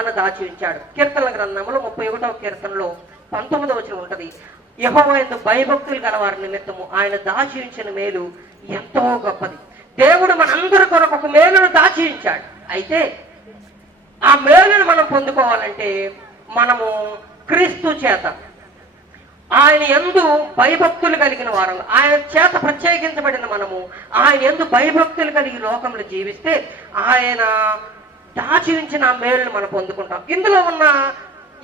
తను దాచి ఉంచాడు కీర్తన గ్రంథంలో ముప్పై ఒకటవ కీర్తనలో పంతొమ్మిదవ వచనం ఉంటుంది. యహోవైందు భయభక్తులు గలవారి నిమిత్తము ఆయన దాచి ఉంచిన మేలు ఎంతో గొప్పది. దేవుడు మనందరి కొరకు ఒక మేలును దాచి ఉంచాడు అయితే ఆ మేలును మనం పొందుకోవాలంటే మనము క్రీస్తు చేత ఆయన ఎందు భయభక్తులు కలిగిన వారం ఆయన చేత ప్రత్యేకించబడిన మనము ఆయన ఎందు భయభక్తులు కలిగి లోకంలో జీవిస్తే ఆయన దాచిరించిన మేలును మనం పొందుకుంటాం. ఇందులో ఉన్న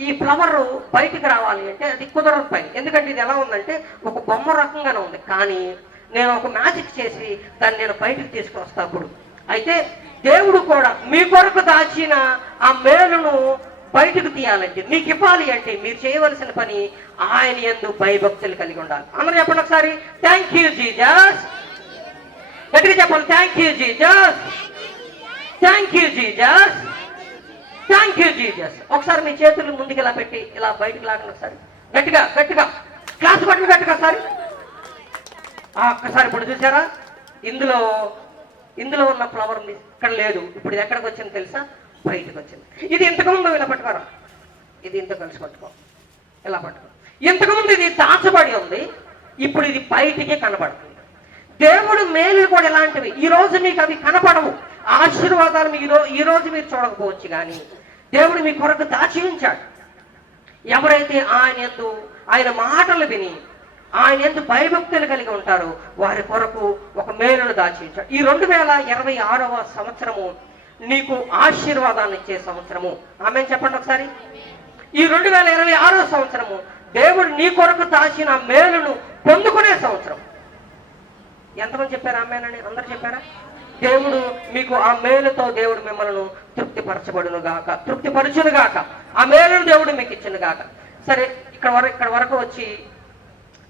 ఈ ఫ్లవర్ బయటికి రావాలి అంటే అది కుదరదు పని ఎందుకంటే ఇది ఎలా ఉందంటే ఒక బొమ్మ రకంగానే ఉంది. కానీ నేను ఒక మ్యాజిక్ చేసి దాన్ని నేను బయటికి తీసుకొస్తా అప్పుడు. అయితే దేవుడు కూడా మీ కొరకు దాచిన ఆ మేలును బయటకు తీయాలంటే మీకు ఇవ్వాలి అంటే మీరు చేయవలసిన పని ఆయన ఎందు భయభక్తులు కలిగి ఉండాలి. అందరూ చెప్పండి ఒకసారి థ్యాంక్ యూ జీజస్ గట్టిగా చెప్పండి thank you Jesus thank you Jesus thank you Jesus ఒకసారి మీ చేతులు ముందుకు ఇలా పెట్టి ఇలా బయటకు లాగండి ఒకసారి. గట్టిగా గట్టిగా. క్లాస్ బట్టలు గట్టిగా ఒకసారి. ఒక్కసారి ఇప్పుడు చూసారా? ఇందులో ఇందులో ఉన్న ఫ్లవర్ ఇక్కడ లేదు. ఇప్పుడు ఇది ఎక్కడికి వచ్చింది తెలుసా? బయటకు వచ్చింది. ఇది ఇంతకుముందు ఇలా పట్టుకోరా? ఇది ఇంత కలిసి పట్టుకో. ఇలా పట్టుకో. ఇంతకుముందు ఇది దాచబడి ఉంది. ఇప్పుడు ఇది బయటికి కనబడుతుంది. దేవుడు మేలు కూడా ఎలాంటివి ఈ రోజు మీకు అవి కనపడవు. ఆశీర్వాదాలు మీరు ఈ రోజు మీరు చూడకపోవచ్చు కానీ దేవుడు మీ కొరకు దాచి ఉంచాడు ఎవరైతే ఆయన ఎందు ఆయన మాటలు విని ఆయన ఎందు భయభక్తులు కలిగి ఉంటారో వారి కొరకు ఒక మేలును దాచించాడు ఈ రెండు వేల ఇరవై ఆరవ సంవత్సరము నీకు ఆశీర్వాదాన్ని ఇచ్చే సంవత్సరము. ఆమె చెప్పండి ఒకసారి. ఈ రెండు వేల ఇరవై ఆరవ సంవత్సరము దేవుడు నీ కొరకు దాచిన మేలును పొందుకునే సంవత్సరం. ఎంతమంది చెప్పారు ఆమెనని అందరు చెప్పారా? దేవుడు మీకు ఆ మేలుతో దేవుడు మిమ్మల్ని తృప్తిపరచబడును గాక తృప్తిపరచును గాక ఆ మేలును దేవుడు మీకు ఇచ్చును గాక సరే ఇక్కడ వరకు ఇక్కడ వరకు వచ్చి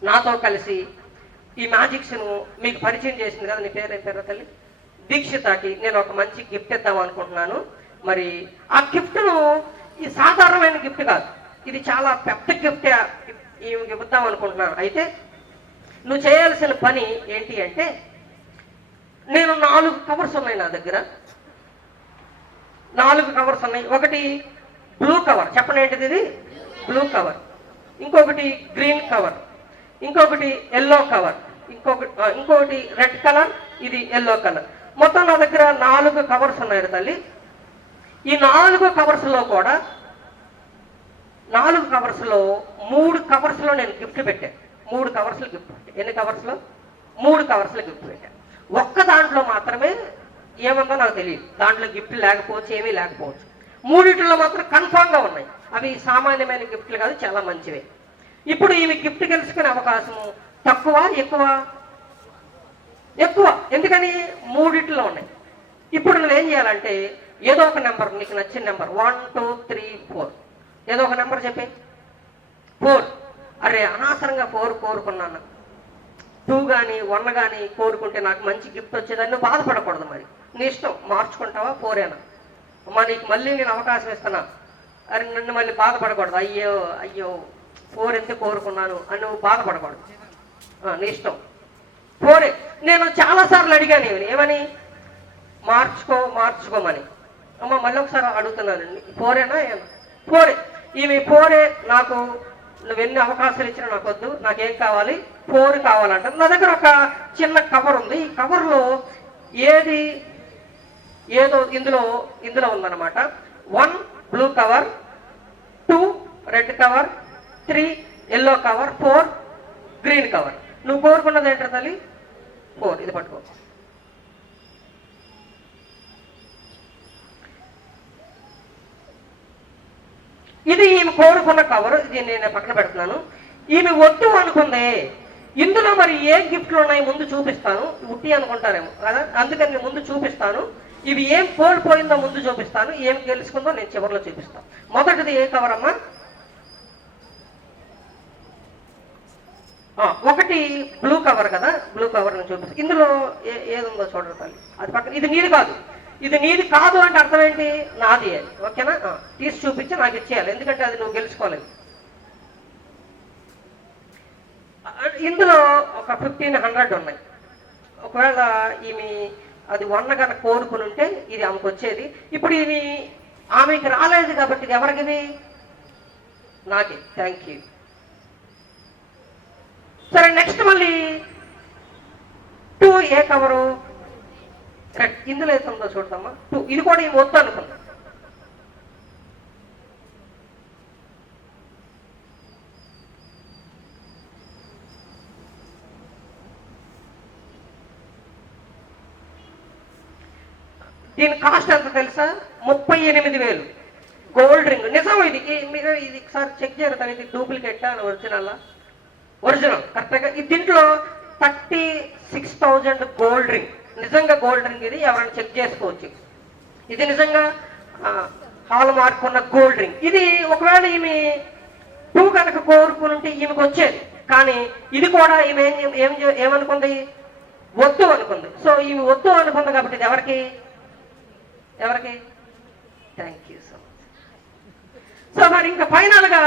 నాతో కలిసి ఈ మ్యాజిక్స్ను మీకు పరిచయం చేసింది కదా నీ పేరే పేరు తల్లి? దీక్షితకి నేను ఒక మంచి గిఫ్ట్ ఇద్దాం అనుకుంటున్నాను. మరి ఆ గిఫ్ట్ను ఈ సాధారణమైన గిఫ్ట్ కాదు. ఇది చాలా పెద్ద గిఫ్ట్ ఇవ్వద్దాం అనుకుంటున్నాను. అయితే నువ్వు చేయాల్సిన పని ఏంటి అంటే నేను నాలుగు కవర్స్ ఉన్నాయి నా దగ్గర. నాలుగు కవర్స్ ఉన్నాయి. ఒకటి బ్లూ కవర్ చెప్పండి ఏంటిది ఇది? బ్లూ కవర్ ఇంకొకటి గ్రీన్ కవర్ ఇంకొకటి ఎల్లో కవర్ ఇంకొకటి ఇంకొకటి రెడ్ కలర్ ఇది ఎల్లో కలర్ మొత్తం నా దగ్గర నాలుగు కవర్స్ ఉన్నాయి తల్లి. ఈ నాలుగు కవర్స్లో కూడా నాలుగు కవర్స్లో మూడు కవర్స్లో నేను గిఫ్ట్ పెట్టాను మూడు కవర్స్లో గిఫ్ట్ ఎన్ని కవర్స్లో మూడు కవర్స్లో గిఫ్ట్ పెట్టాను ఒక్క దాంట్లో మాత్రమే ఏముందో నాకు తెలియదు. దాంట్లో గిఫ్ట్లు లేకపోవచ్చు ఏమీ లేకపోవచ్చు. మూడిట్లో మాత్రం కన్ఫామ్గా ఉన్నాయి. అవి సామాన్యమైన గిఫ్ట్లు కాదు చాలా మంచివే. ఇప్పుడు ఈమె గిఫ్ట్ గెలుచుకునే అవకాశం తక్కువ ఎక్కువ? ఎక్కువ. ఎందుకని? మూడిట్లో ఉన్నాయి. ఇప్పుడు నువ్వు ఏం చేయాలంటే ఏదో ఒక నెంబర్ నీకు నచ్చిన number one two three four ఏదో ఒక నెంబర్ చెప్పి. ఫోర్ అరే అనవసరంగా ఫోర్ కోరుకున్నాను టూ కానీ వన్ కానీ కోరుకుంటే నాకు మంచి గిఫ్ట్ వచ్చేదాన్ని నువ్వు బాధపడకూడదు మరి. నీ ఇష్టం. మార్చుకుంటావా? పోరేనా? అమ్మా నీకు మళ్ళీ నేను అవకాశం ఇస్తున్నా. అరే నన్ను మళ్ళీ బాధపడకూడదు. అయ్యో అయ్యో ఫోర్ ఎంత కోరుకున్నాను అని నువ్వు బాధపడకూడదు. నీ ఇష్టం. ఫోరే నేను చాలాసార్లు అడిగాను ఏమని? మార్చుకో మార్చుకోమని అమ్మ మళ్ళీ ఒకసారి అడుగుతున్నానండి ఫోరేనా ఏమో ఫోరే ఈమె ఫోరే నాకు నువ్వు ఎన్ని అవకాశాలు ఇచ్చినా నాకు వద్దు నాకేం కావాలి? ఫోర్ కావాలంట. నా దగ్గర ఒక చిన్న కవర్ ఉంది. ఈ కవర్లో ఏది ఏదో ఇందులో ఇందులో ఉందన్నమాట. One blue cover two red cover three yellow cover four green cover నువ్వు కోరుకున్నది ఏంటో తల్లి? ఫోర్ ఇది పట్టుకో. ఇది ఈమె కోరుకున్న కవర్. ఇది నేను పక్కన పెడుతున్నాను. ఈమె వద్దు అనుకుందే. ఇందులో మరి ఏ గిఫ్ట్లు ఉన్నాయి ముందు చూపిస్తాను. ఉట్టి అనుకుంటారేమో కదా? అందుకని నేను ముందు చూపిస్తాను. ఇవి ఏం కోల్పోయిందో ముందు చూపిస్తాను. ఏం గెలుచుకుందో నేను చివరిలో చూపిస్తాను. మొదటిది ఏ కవర్ అమ్మా? ఒకటి బ్లూ కవర్ కదా? బ్లూ కవర్ నేను చూపిస్తాను ఇందులో ఏ ఏది ఉందో అది పక్కన. ఇది నీది కాదు. ఇది నీది కాదు అంటే అర్థం ఏంటి నాది అని ఓకేనా? తీసి చూపించి నాకు ఇచ్చేయాలి. ఎందుకంటే అది నువ్వు గెలుచుకోలేదు. ఇందులో ఒక ఫిఫ్టీన్ హండ్రెడ్ ఉన్నాయి. ఒకవేళ ఈమె అది వన్న కనుక కోరుకుని ఉంటే ఇది ఆమెకు వచ్చేది. ఇప్పుడు ఇవి ఆమెకి రాలేదు కాబట్టి ఎవరికి ఎవరికివి నాకే. థ్యాంక్ యూ సరే నెక్స్ట్ మళ్ళీ టూ ఏ కవరు? కరెక్ట్ ఇందులో ఏదో ఉందో చూడదమ్మా? టూ ఇది కూడా ఈ వద్దు అనుకుందా దీని కాస్ట్ ఎంత తెలుసా? ముప్పై ఎనిమిది వేలు. Gold ring. నిజం ఇది. మీరు ఇది ఒకసారి చెక్ చేయరు కదా ఇది డూప్లికేట్ అని ఒరిజినల్? ఒరిజినల్. కరెక్ట్గా? దీంట్లో thirty six thousand gold ring. నిజంగా గోల్డ్ రింగ్ ఇది ఎవరైనా చెక్ చేసుకోవచ్చు. ఇది నిజంగా హాల్ మార్క్ ఉన్న గోల్డ్ రింగ్ ఇది ఒకవేళ ఈమె టూ కనుక కోరుకుని ఉంటే ఈమెకు వచ్చేది. కానీ ఇది కూడా ఈమె ఏం ఏం ఏమనుకుంది? వద్దు అనుకుంది. సో ఈమె వద్దు అనుకుంది కాబట్టి ఇది ఎవరికి? ఎవరికి? Thank you so much so మరి ఇంకా ఫైనల్గా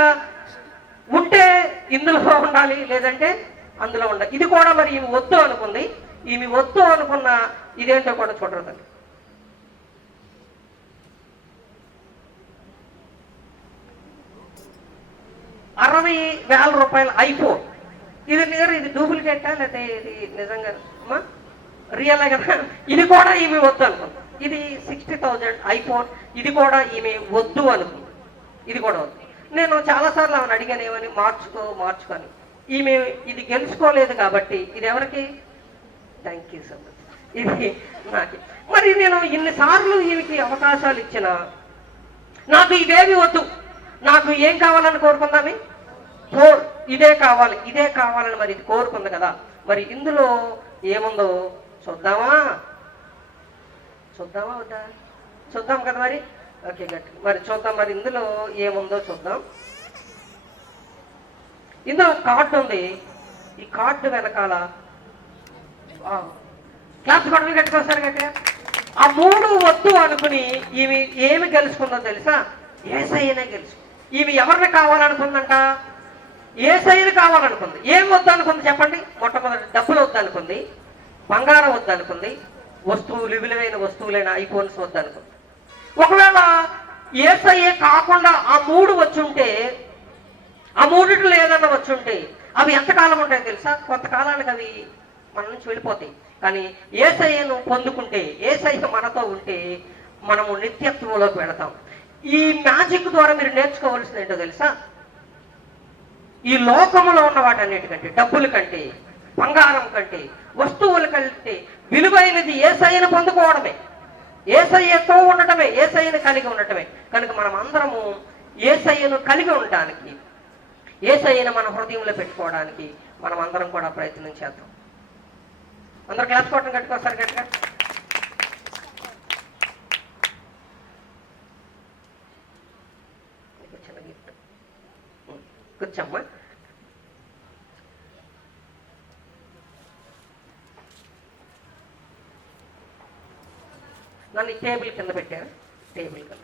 ఉంటే ఇందులో ఉండాలి లేదంటే అందులో ఉండాలి. ఇది కూడా మరి ఈమె వద్దు అనుకుంది. ఈమె వద్దు అనుకున్న ఇదేంటో కూడా చూడరు అరవై వేల రూపాయల ఐఫోన్. ఇది నిజంగా ఇది డూప్లికేటా లేకపోతే ఇది నిజంగా అమ్మా రియల్ కదా? ఇది కూడా ఈమె వద్దు అనుకుంది. ఇది సిక్స్టీ థౌజండ్ ఐఫోన్ ఇది కూడా ఈమె వద్దు అనుకుంది. ఇది కూడా వద్దు. నేను చాలాసార్లు ఆమెను అడిగాను ఏమని? మార్చుకో మార్చుకొని ఈమె ఇది గెలుచుకోలేదు కాబట్టి ఇది ఎవరికి? థ్యాంక్ యూ సో మచ్ ఇది నాకు. మరి నేను ఇన్నిసార్లు ఈమెకి అవకాశాలు ఇచ్చిన నాకు ఇదేమి వద్దు. నాకు ఏం కావాలని కోరుకుందామి? కోర్ ఇదే కావాలి ఇదే కావాలని మరి ఇది కోరుకుంది కదా. మరి ఇందులో ఏముందో చూద్దామా? చూద్దామా వద్దా? చూద్దాం కదా మరి? ఓకే గట్టి. మరి చూద్దాం మరి ఇందులో ఏముందో చూద్దాం. ఇందులో కార్డు ఉంది. ఈ కార్డు వెనకాల క్లాస్ గొడవలు కట్టుకోసారు కదా. ఆ మూడు వద్దు అనుకుని ఈమె ఏమి గెలుచుకుందో తెలుసా? ఏసైనే గెలుచు ఈమె ఎవరిని కావాలనుకుందంట? ఏసైని కావాలనుకుంది. ఏం వద్దు అనుకుంది చెప్పండి? మొట్టమొదటి డబ్బులు వద్దు అనుకుంది బంగారం వద్దు అనుకుంది వస్తువులు విలువైన వస్తువులైన ఐఫోన్స్ వద్దు అనుకుంది. ఒకవేళ ఏసయ్యే కాకుండా ఆ మూడు వచ్చుంటే ఆ మూడిట్లో ఏదన్నా వచ్చుంటే అవి ఎంతకాలం ఉంటాయో తెలుసా? కొంతకాలానికి అవి మన నుంచి వెళ్ళిపోతాయి. కానీ ఏసయ్యను పొందుకుంటే ఏసయ్య మనతో ఉంటే మనము నిత్యత్వంలోకి వెళతాం. ఈ మ్యాజిక్ ద్వారా మీరు నేర్చుకోవాల్సింది ఏంటో తెలుసా? ఈ లోకంలో ఉన్న వాటన్నిటికంటే డబ్బుల కంటే బంగారం కంటే వస్తువుల కంటే విలువైనది ఏసయ్యను పొందుకోవడమే. ఏసయ్యతో ఉండటమే ఏసయ్యను కలిగి ఉండటమే. కనుక మనం అందరము ఏసయ్యను కలిగి ఉండటానికి ఏసయ్యను మన హృదయంలో పెట్టుకోవడానికి మనం అందరం కూడా ప్రయత్నం చేద్దాం. అందరు క్లాస్ కోవటం కట్టుకోస్తారు గట్టిగా నీకు చిన్న gift. ఉం, కూర్చోమ్మా నన్ను ఈ టేబుల్ కింద పెట్టారు టేబుల్ కింద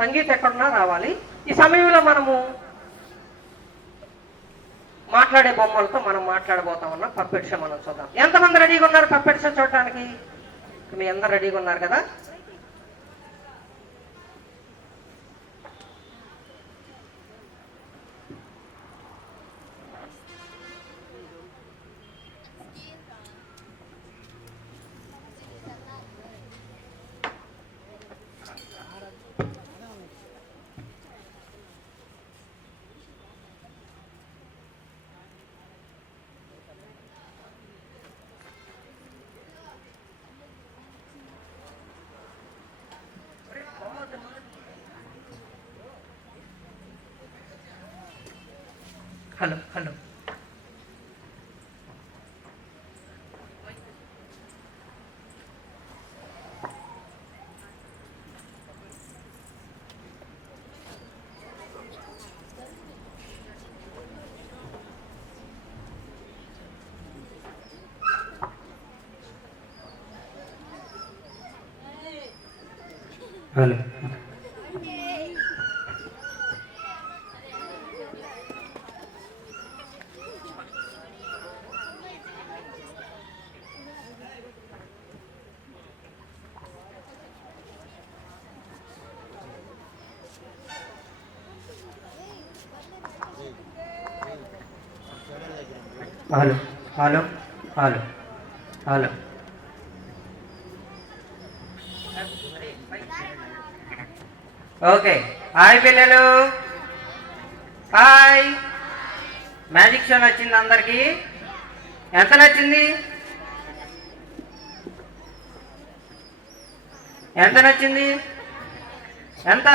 సంగీత ఎక్కడున్నా రావాలి. ఈ సమయంలో మనము మాట్లాడే బొమ్మలతో మనం మాట్లాడబోతాం ఉన్నా. పప్పెట్ షో మనం చూద్దాం. ఎంతమంది రెడీగా ఉన్నారు పప్పెట్ షో చూడటానికి? మీ అందరు రెడీగా ఉన్నారు కదా? Hello hello hello hello hello hello okay hi పిల్లలు. హాయ్ మ్యాజిక్ షో నచ్చింది అందరికి? ఎంత నచ్చింది? ఎంత నచ్చింది? ఎంత?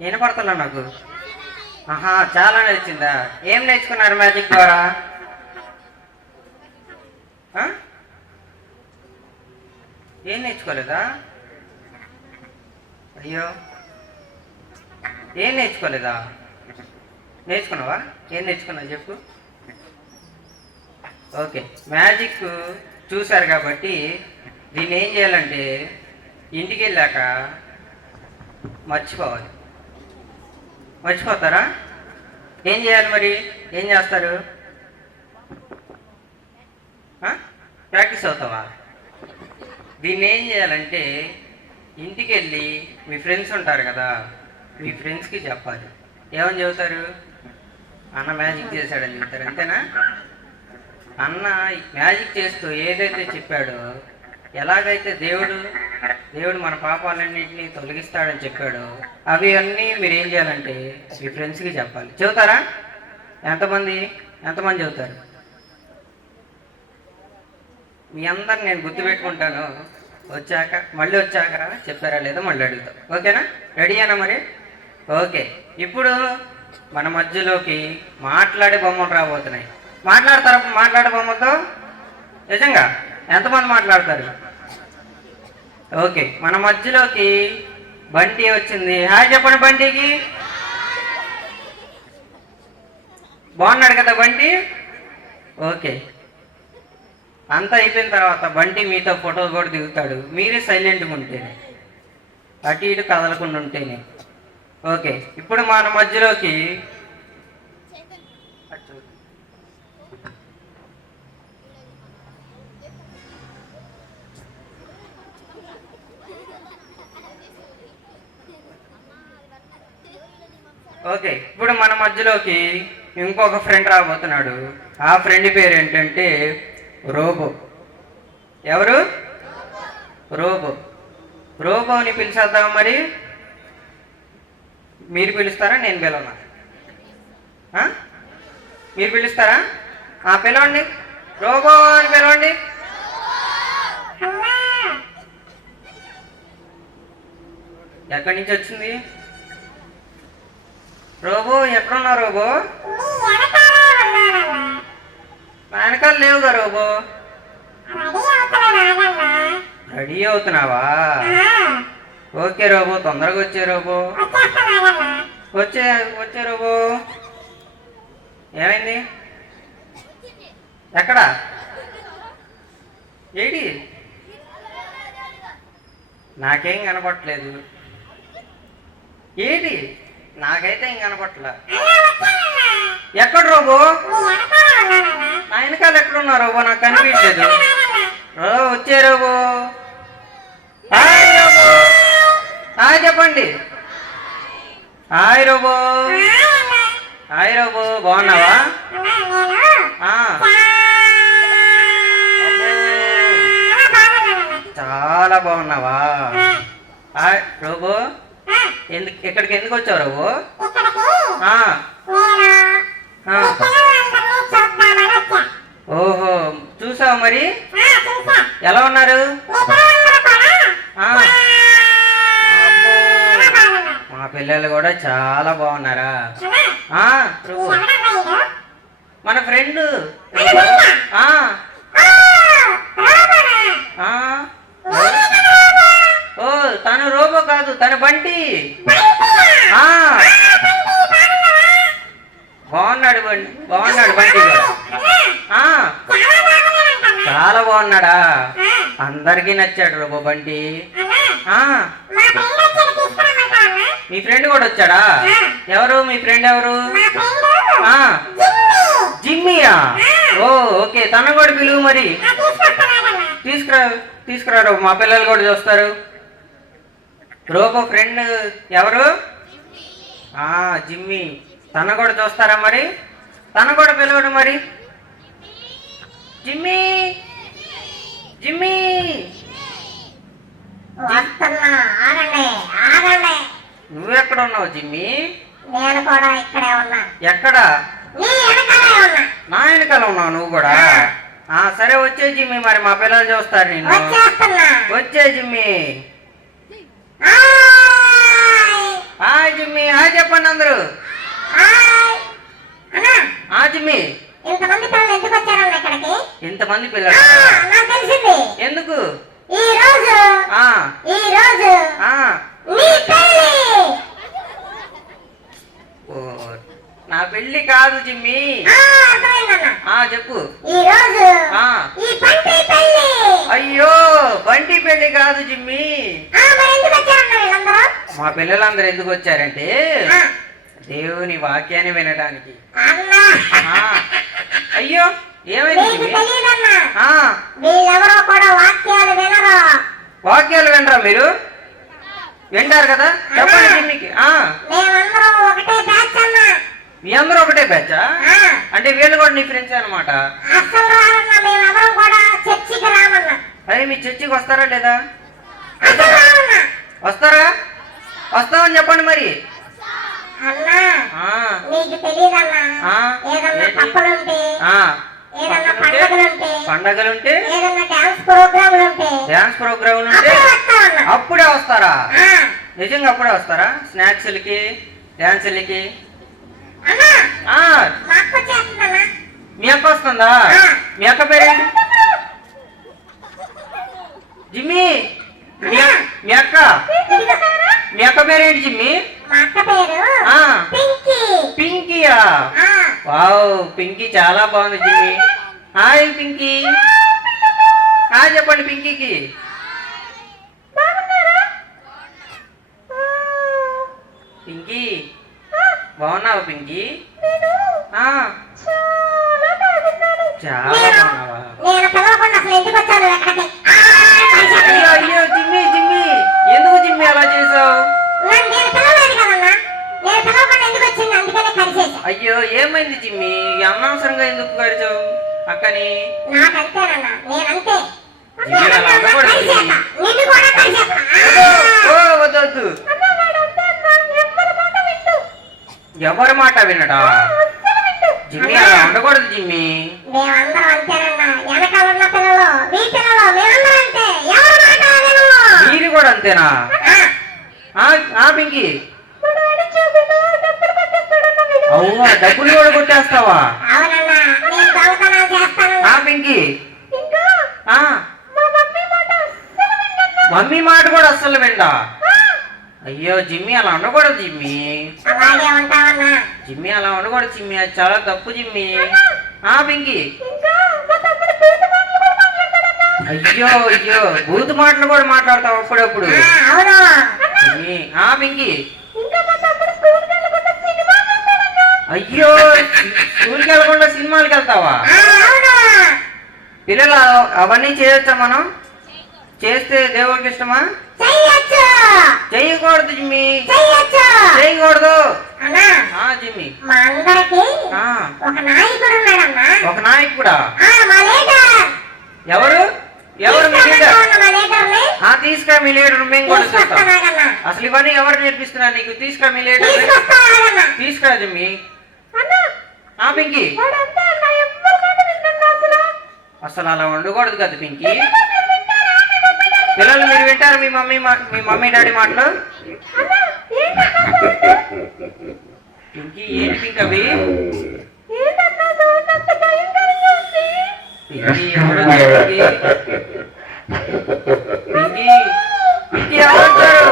వినపడుతున్నా నాకు? ఆహా చాలా నచ్చిందా ఏం నేర్చుకున్నారు మ్యాజిక్ ద్వారా? ఏం నేర్చుకోలేదా? అయ్యో. ఏం నేర్చుకోలేదా? నేర్చుకున్నావా? ఏం నేర్చుకున్నావు చెప్పు. ఓకే మ్యాజిక్ చూశారు కాబట్టి దీన్ని ఏం చేయాలంటే ఇంటికి వెళ్ళాక మర్చిపోవాలి. మర్చిపోతారా? ఏం చేయాలి మరి? ఏం చేస్తారు? ప్రాక్టీస్ అవుతావా? దీన్ని ఏం చేయాలంటే ఇంటికి వెళ్ళి మీ ఫ్రెండ్స్ ఉంటారు కదా మీ ఫ్రెండ్స్కి చెప్పాలి. ఏమని చెబుతారు? అన్న మ్యాజిక్ చేశాడని చెప్తారు అంతేనా? అన్న మ్యాజిక్ చేస్తూ ఏదైతే చెప్పాడో ఎలాగైతే దేవుడు దేవుడు మన పాపాలన్నింటినీ తొలగిస్తాడని చెప్పాడో అవి అన్నీ మీరు ఏం చేయాలంటే మీ ఫ్రెండ్స్కి చెప్పాలి. చెబుతారా ఎంతమంది? ఎంతమంది చెబుతారు మీ అందరు నేను గుర్తుపెట్టుకుంటాను వచ్చాక మళ్ళీ వచ్చాక చెప్పారా లేదో మళ్ళీ అడుగుతాం. ఓకేనా? రెడీయేనా మరి? ఓకే. ఇప్పుడు మన మధ్యలోకి మాట్లాడే బొమ్మలు రాబోతున్నాయి. మాట్లాడతారా? మాట్లాడే బొమ్మతో నిజంగా? ఎంతమంది మాట్లాడతారు? ఓకే మన మధ్యలోకి బంటి వచ్చింది. హాయ్ చెప్పండి బంటికి బాగున్నాడు కదా బంటి ఓకే. అంతా అయిపోయిన తర్వాత బంటి మీతో ఫోటో కూడా దిగుతాడు. మీరే సైలెంట్గా ఉంటేనే. అటు ఇటు కదలకుండా ఉంటేనే. ఓకే ఇప్పుడు మన మధ్యలోకి ఓకే ఇప్పుడు మన మధ్యలోకి ఇంకొక ఫ్రెండ్ రాబోతున్నాడు. ఆ ఫ్రెండ్ పేరు ఏంటంటే రోబో. ఎవరు? రోబో. రోబోని పిలిచేద్దాం మరి? మీరు పిలుస్తారా? నేను పిలవనా? మీరు పిలుస్తారా? ఆ పిలవండి. రోబో అని పిలవండి. ఎక్కడి నుంచి వచ్చింది? రోబో ఎక్కడున్నా రోబో? వెనకాల లేవుగా రోబో. రెడీ అవుతున్నావా? ఓకే రోబో తొందరగా వచ్చే రోబో. వచ్చే వచ్చే రోబో. ఏమైంది? ఎక్కడ? ఏడి? నాకేం కనపట్లేదు ఏది నాకైతే ఏం కనపట్లే ఎక్కడ రోబో నా వెనకాల ఎక్కడున్నా రోబో నాకు కనిపించలేదు రో వచ్చే రోబో హాయ్ చెప్పండి. హాయ్ రోబో హాయ్ రోబో బాగున్నావా? చాలా బాగున్నావా? హాయ్ రోబో ఎందుకు ఇక్కడికి ఎందుకు వచ్చావు. ఓహో చూసావు మరి? ఎలా ఉన్నారు. మా పిల్లలు కూడా చాలా బాగున్నారా? మన ఫ్రెండ్. ఆ, ఆ. ఓ తను రోబో కాదు తన బండి బాగున్నాడు బండి బాగున్నాడు బండి చాలా బాగున్నాడా? అందరికీ నచ్చాడు రోబో బండి మీ ఫ్రెండ్ కూడా వచ్చాడా? ఎవరు? మీ ఫ్రెండ్ ఎవరు? జిమ్మియా? ఓ ఓకే తన కూడా పిలువు మరి. తీసుకురా తీసుకురాడు మా పిల్లలు కూడా చూస్తారు. రోబో ఫ్రెండ్ ఎవరు? ఆ జిమ్మి. తన కూడా చూస్తారా మరి? తన కూడా పిలవడు మరి. జిమ్మి! జిమ్మి! నువ్వెక్కడ ఉన్నావు జిమ్మి? నేను కూడా ఇక్కడే ఉన్నా. ఎక్కడ? నీ వెనకాలే ఉన్నావు నువ్వు కూడా? ఆ. సరే వచ్చే జిమ్మి మరి. మా పిల్లలు చూస్తారు నేను వచ్చే జిమ్మి. హాయ్! జిమ్మి హాయ్ చెప్పండి అందరూ. ఆ జిమ్మి. ఇంతమంది పిల్లలు ఎందుకు వచ్చారన్న ఇక్కడికి? ఇంతమంది ఆ, పిల్లలు నాకు తెలిసింది. ఎందుకు? ఈ రోజు ఆ. ఈ రోజు ఆ. నీ పెళ్ళి ఓ నా పెళ్ళి కాదు జిమ్మి. ఆ, చెప్పు. ఈ రోజు ఆ. ఈ పంటి పెళ్ళి అయ్యో బంటి పెళ్ళి కాదు జిమ్మి. మా పిల్లలందరూ ఎందుకు వచ్చారంటే దేవుని వాక్యాన్ని వినడానికి. అయ్యో ఏమైంది వాక్యాలు వినరా? మీరు? వింటారు కదా? చెప్పండి జిమ్మికి. మీ అందరూ ఒకటే బ్యాచా అంటే వీళ్ళు కూడా నీ ఫ్రెండ్స్ అనమాట అదే మీ చర్చికి వస్తారా లేదా? వస్తారా? వస్తామని చెప్పండి మరి? పండగలుంటే? డాన్స్ ప్రోగ్రామ్ ఉంటే అప్పుడే వస్తారా? నిజంగా అప్పుడే వస్తారా? స్నాక్స్లకి ఆ మా అక్క వస్తుందా. మీ అక్క పేరేంటి జిమ్మి. మీ అక్క- మీ అక్క పేరేంటి జిమ్మి? పింకీయా? ఆ, వావ్ పింకీ చాలా బాగుంది జిమ్మి. హాయ్ పింకీ. హాయ్ చెప్పండి పింకీకి. పింకీ. బాగున్నావా పింకీ? చాలా బాగున్నావా. అయ్యో జిమ్మి జిమ్మి. ఎందుకు జిమ్మి అలా చేసావు అయ్యో ఏమైంది జిమ్మి? అనవసరంగా ఎందుకు గడిచావు అక్కని? నాకంతేనన్నా నేనంతే జిమ్మి అలా అనకూడదు జిమ్మి. నిన్ను కూడా కలిసేస్తా ఓ వద్దు వద్దు ఎవరి మాట వినడా? జిమ్మి అలా ఉండకూడదు జిమ్మి. మేమందరం అంతేనన్నా వెనకాల ఉన్న పిల్లలు మీ పిల్లలు మేమందరం అంతే. ఎవరు మాట వినము. మీరు కూడా అంతేనా? ఆ, పింకి. అవునా? డబ్బులు కూడా కొట్టేస్తావా? ఆ పింకి. మమ్మీ మాట కూడా అస్సలు విండా అయ్యో జిమ్మి అలా ఉండకూడదు జిమ్మి. అలాగే ఉంటావన్నా. జిమ్మి అలా ఉండకూడదు జిమ్మి అది చాలా తప్పు జిమ్మి. ఆ పింకి. అయ్యో అయ్యో బూతు మాటలు కూడా మాట్లాడతావు అప్పుడప్పుడు. ఆ, పింకి. అయ్యో స్కూల్కి వెళ్ళకుండా సినిమాలకి వెళ్తావా? పిల్లలు అవ- అవన్నీ చేయొచ్చా మనం? చేస్తే దేవుడికి ఇష్టమా? చేయకూడదు జిమ్మి. చేయకూడదు జిమ్మి. మా అందరికి ఒక నాయకుడు ఉన్నాడన్నా. ఒక నాయకుడా? ఎవరు? ఎవరు మీ లీడర్? తీసుకురా మీ లీడర్ మేము కూడా చూస్తాం. అసలు ఇవన్నీ ఎవరు నేర్పిస్తున్నారు నీకు? తీసుకురా మీ లీడర్ తీసుకురా జిమ్మి. ఆ పింకి. అసలు అలా ఉండకూడదు కదా పింకి. పిల్లలు మీరు వింటారు మీ మమ్మీ మా మీ మమ్మీ డాడీ మాటలు? పింకీ ఏంటి పింక్ అవి? పింకి ఎవరు వచ్చారు?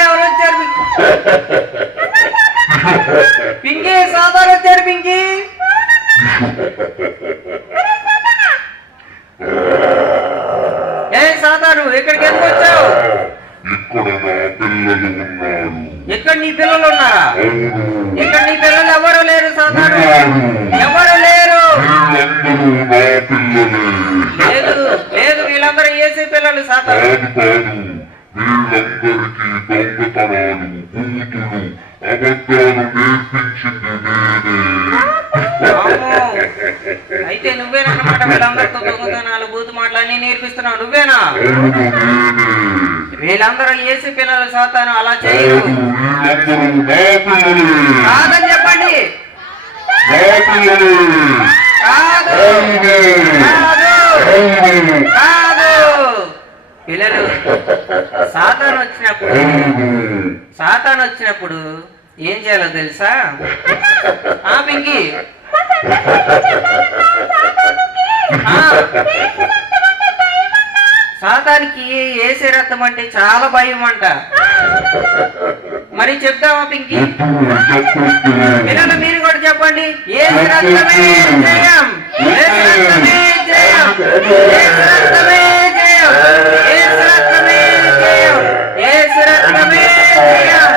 ఎవరు వచ్చారు? సాధారణ వచ్చారు పింకీ ఎందుకు వచ్చావు? ఇక్కడ నా పిల్లలు ఉన్నారు. ఎక్కడ నీ పిల్లలు ఉన్నారా? ఇక్కడ నీ పిల్లలు ఎవరు లేరు ఉన్నారు. ఎవరు లేరు? వీళ్ళందరూ నా పిల్లలే. లేదు లేదు వీళ్ళందరూ ఏసీ పిల్లలు సాతాను కాదు కాదు. వీళ్ళందరికీ దొంగతనాలు బూతులు అబద్ధాలు నేర్పించింది నేనే. అమ్మో. అయితే నువ్వేనన్నమాట వీళ్ళందరితో దొంగతనాలు బూతు మాటలు అన్ని నేర్పిస్తున్నావు. నువ్వేనా? వీళ్ళందరూ ఏసీ పిల్లలు సాతాను అలా చేయరు. కాదని చెప్పండి. పిల్లలే కాదు. అవును కాదు అవును కాదు. పిల్లలు సాతాను వచ్చినప్పుడు సాతాను వచ్చినప్పుడు ఏం చేయాలో తెలుసా? ఆ పింకి. సాతానికి ఏసే రక్తం అంటే చాలా భయం అంట. మరి చెప్తావా పింకి? పిల్లలు మీరు కూడా చెప్పండి. ఏ రక్తమే జయం? ఏ రక్తమే జయం? ఏ రక్తమే జయం? ఏ రక్తమే జయం? ఏసు రక్తమే జయం?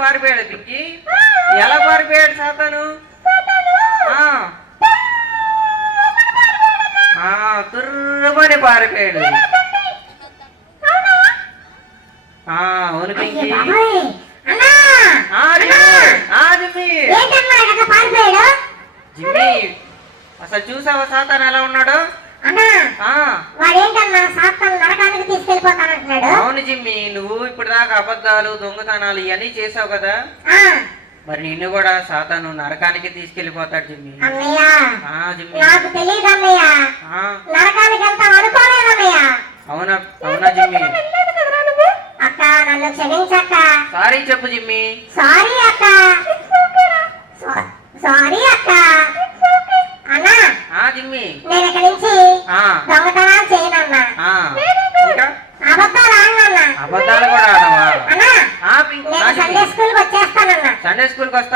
పారిపోయాడు పింకి ఎలా పారిపోయాడు సాతాను? తుర్రుమని పారిపోయాడు. ఆ, అవును పింకి అసలు చూసావా సాతాను ఎలా ఉన్నాడు? అవును జిమ్మి నువ్వు ఇప్పుడు దాకా అబద్ధాలు దొంగతనాలు ఇవన్నీ చేసావు కదా? మరి నిన్ను కూడా సాతాను నరకానికి తీసుకెళ్ళిపోతాడు జిమ్మి. అవునా అవునా జిమ్మి? సారీ చెప్పు జిమ్మి. సారీ అక్క. సారీ అక్క. జిమ్మి నేను ఇక్కడి నుంచి దొంగతనాలు చేయనన్నా అబద్ధాలు ఆడనన్నా. అబద్ధాలు కూడా ఆడవా? సండే స్కూల్కి వచ్చేస్తానన్నా. సండే స్కూల్కి వస్తావా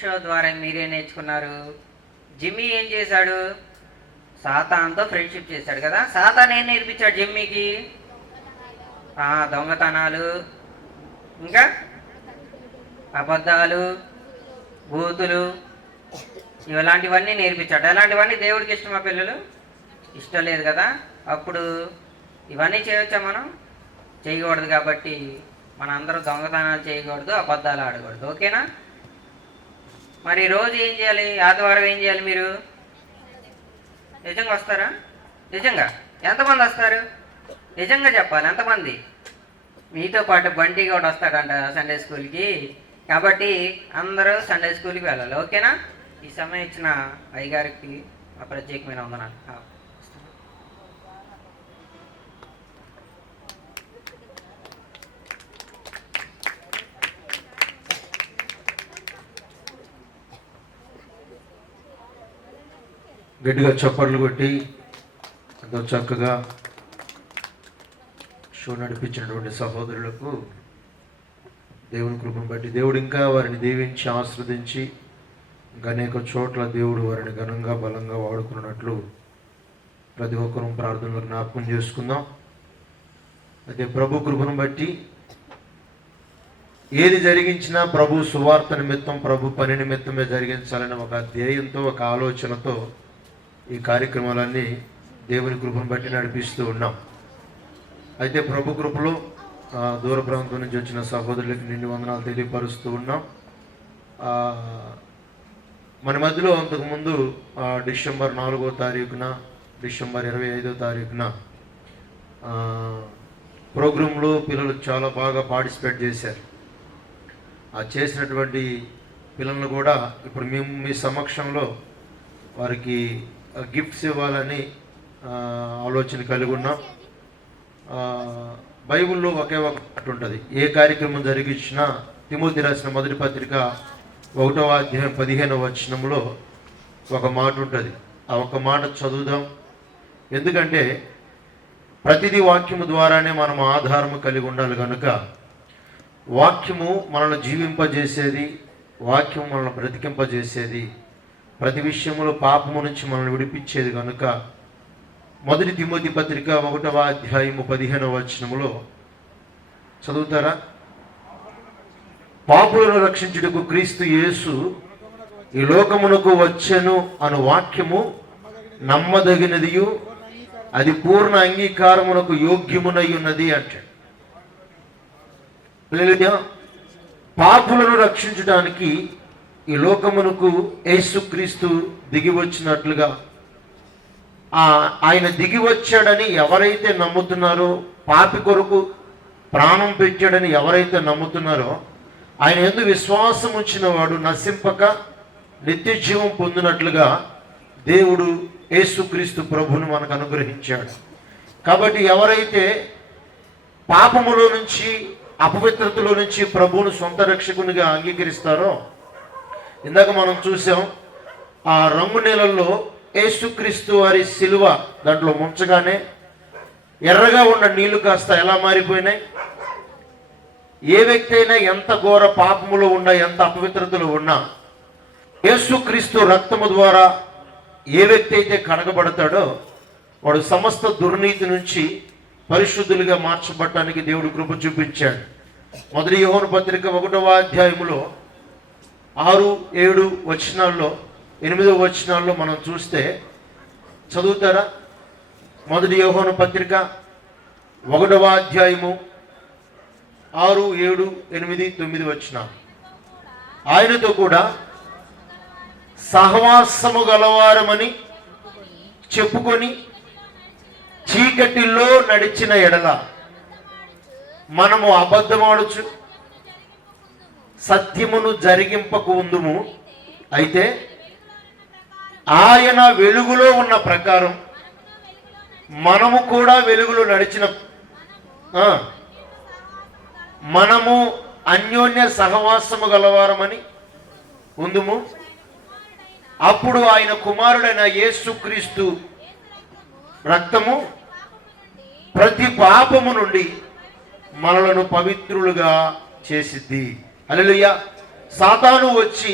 షో ద్వారా మీరే నేర్చుకున్నారు. జిమ్మీ ఏం చేశాడు? సాతాన్తో ఫ్రెండ్షిప్ చేశాడు కదా? సాతాన్ ఏం నేర్పించాడు జిమ్మీకి? దొంగతనాలు. ఇంకా? అబద్ధాలు బూతులు. ఇలాంటివన్నీ నేర్పించాడు. అలాంటివన్నీ దేవుడికి ఇష్టమా పిల్లలు? ఇష్టం లేదు కదా? అప్పుడు ఇవన్నీ చేయవచ్చా మనం? చేయకూడదు కాబట్టి మన అందరూ దొంగతనాలు చేయకూడదు అబద్ధాలు ఆడకూడదు. ఓకేనా? మరి రోజు ఏం చేయాలి? ఆదివారం ఏం చేయాలి మీరు? నిజంగా వస్తారా? నిజంగా. ఎంతమంది వస్తారు? నిజంగా చెప్పాలి. ఎంతమంది? మీతో పాటు బండి కూడా వస్తాడంట సండే స్కూల్కి కాబట్టి అందరూ సండే స్కూల్కి వెళ్ళాలి. ఓకేనా? ఈ సమయం ఇచ్చిన అయ్యగారికి ప్రత్యేకమైన వందనాలు. గట్టిగా చప్పట్లు కొట్టి ఎంతో చక్కగా షో నడిపించినటువంటి సహోదరులకు దేవుని కృపను బట్టి దేవుడు ఇంకా వారిని దీవించి ఆస్వాదించి ఇంకా అనేక చోట్ల దేవుడు వారిని ఘనంగా బలంగా వాడుకున్నట్లు ప్రతి ఒక్కరూ ప్రార్థనలకు జ్ఞాపకం చేసుకుందాం. అయితే ప్రభు కృపను బట్టి ఏది జరిగించినా ప్రభు సువార్త నిమిత్తం ప్రభు పని నిమిత్తమే జరిగించాలని ఒక ధ్యేయంతో ఒక ఆలోచనతో ఈ కార్యక్రమాలన్నీ దేవుని కృపను బట్టి నడిపిస్తూ ఉన్నాం. అయితే ప్రభు కృపలో దూర ప్రాంతం నుంచి వచ్చిన సహోదరులకి నిండి వందనాలు తెలియపరుస్తూ ఉన్నాం. మన మధ్యలో అంతకుముందు డిసెంబర్ నాలుగో తారీఖున డిసెంబర్ ఇరవై ఐదో తారీఖున ప్రోగ్రాంలో పిల్లలు చాలా బాగా పార్టిసిపేట్ చేశారు. ఆ చేసినటువంటి పిల్లలను కూడా ఇప్పుడు మేము మీ సమక్షంలో వారికి గిఫ్ట్స్ ఇవ్వాలని ఆలోచన కలిగి ఉన్నాం. బైబిల్లో ఒకే ఒక ఉంటుంది. ఏ కార్యక్రమం జరిగించినా తిమోతి రాసిన మొదటి పత్రిక ఒకటవ అధ్యాయం పదిహేనవ వచనంలో ఒక మాట ఉంటుంది. ఆ ఒక మాట చదువుదాం. ఎందుకంటే ప్రతిదీ వాక్యము ద్వారానే మనం ఆధారము కలిగి ఉండాలి కనుక వాక్యము మనల్ని జీవింపజేసేది వాక్యం మనల్ని బ్రతికింపజేసేది ప్రతి విషయంలో పాపము నుంచి మనల్ని విడిపించేది కనుక మొదటి తిమోతి పత్రిక ఒకటవ అధ్యాయము పదిహేనవ వచనములో చదువుతారా? పాపులను రక్షించుటకు క్రీస్తు యేసు ఈ లోకమునకు వచ్చెను అను వాక్యము నమ్మదగినదియు అది పూర్ణ అంగీకారమునకు యోగ్యమునై ఉన్నది అంటాడు. పాపులను రక్షించడానికి ఈ లోకమునకు యేసుక్రీస్తు దిగి వచ్చినట్లుగా ఆ ఆయన దిగి వచ్చాడని ఎవరైతే నమ్ముతున్నారో పాపి కొరకు ప్రాణం పెట్టాడని ఎవరైతే నమ్ముతున్నారో ఆయన ఎందు విశ్వాసం ఉంచిన వాడు నశింపక నిత్య జీవం పొందినట్లుగా దేవుడు యేసుక్రీస్తు ప్రభుని మనకు అనుగ్రహించాడు. కాబట్టి ఎవరైతే పాపములో నుంచి అపవిత్రతలో నుంచి ప్రభువును సొంత రక్షకునిగా అంగీకరిస్తారో ఇందాక మనం చూసాం ఆ రంగు నీళ్ళల్లో యేసుక్రీస్తు వారి శిలువ దాంట్లో ముంచగానే ఎర్రగా ఉన్న నీళ్ళు కాస్త ఎలా మారిపోయినాయి? ఏ వ్యక్తి అయినా ఎంత ఘోర పాపములో ఉన్నా ఎంత అపవిత్రతలో ఉన్నా యేసుక్రీస్తు రక్తము ద్వారా ఏ వ్యక్తి అయితే కడగబడతాడో వాడు సమస్త దుర్నీతి నుంచి పరిశుద్ధులుగా మార్చబడటానికి దేవుడు కృప చూపించాడు. మొదటి యోహన పత్రిక ఒకటవ అధ్యాయములో ఆరు ఏడు వచనాల్లో ఎనిమిదో వచనాల్లో మనం చూస్తే చదువుతారా? మొదటి యోహోను పత్రిక ఒకటవ అధ్యాయము ఆరు ఏడు ఎనిమిది తొమ్మిది వచ్చిన ఆయనతో కూడా సహవాసము గలవారమని చెప్పుకొని చీకటిలో నడిచిన ఎడల మనము అబద్ధమాడుచు సత్యమును జరిగింపకు ఉందుము. అయితే ఆయన వెలుగులో ఉన్న ప్రకారం మనము కూడా వెలుగులో నడిచిన మనము అన్యోన్య సహవాసము గలవారమని ఉందుము. అప్పుడు ఆయన కుమారుడైన యేసుక్రీస్తు రక్తము ప్రతి పాపము నుండి మనలను పవిత్రులుగా చేసిద్ది. అలలుయ్య సాతాను వచ్చి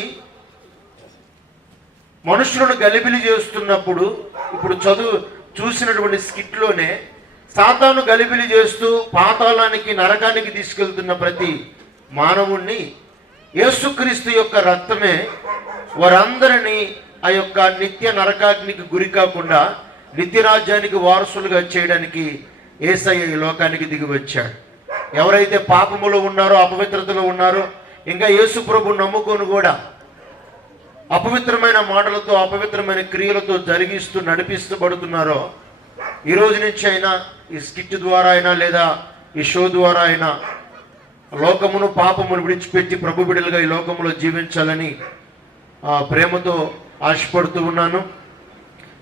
మనుషులను గలిబిలి చేస్తున్నప్పుడు ఇప్పుడు చదువు చూసినటువంటి స్కిట్లోనే సాతాను గలిబిలి చేస్తూ పాతాళానికి నరకానికి తీసుకెళ్తున్న ప్రతి మానవుణ్ణి యేసుక్రీస్తు యొక్క రక్తమే వారందరినీ ఆ యొక్క నిత్య నరకాగ్నికి గురి కాకుండా నిత్య రాజ్యానికి వారసులుగా చేయడానికి ఏసయ్య ఈ లోకానికి దిగి వచ్చాడు. ఎవరైతే పాపములో ఉన్నారో అపవిత్రతలో ఉన్నారో ఇంకా యేసు ప్రభు నమ్ముకొని కూడా అపవిత్రమైన మాటలతో అపవిత్రమైన క్రియలతో జరిగిస్తూ నడిపిస్తూ పడుతున్నారో ఈ రోజు నుంచి అయినా ఈ స్కిట్ ద్వారా అయినా లేదా ఈ షో ద్వారా అయినా లోకమును పాపమును విడిచిపెట్టి ప్రభు బిడ్డలుగా ఈ లోకములో జీవించాలని ఆ, ప్రేమతో ఆశపడుతూ ఉన్నాను.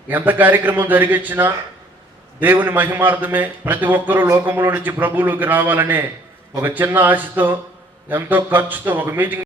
ఎంత కార్యక్రమం జరిగించినా దేవుని మహిమార్థమే ప్రతి ఒక్కరూ లోకంలో నుంచి ప్రభువులోకి రావాలనే ఒక చిన్న ఆశతో ఎంతో ఖర్చుతో ఒక మీటింగ్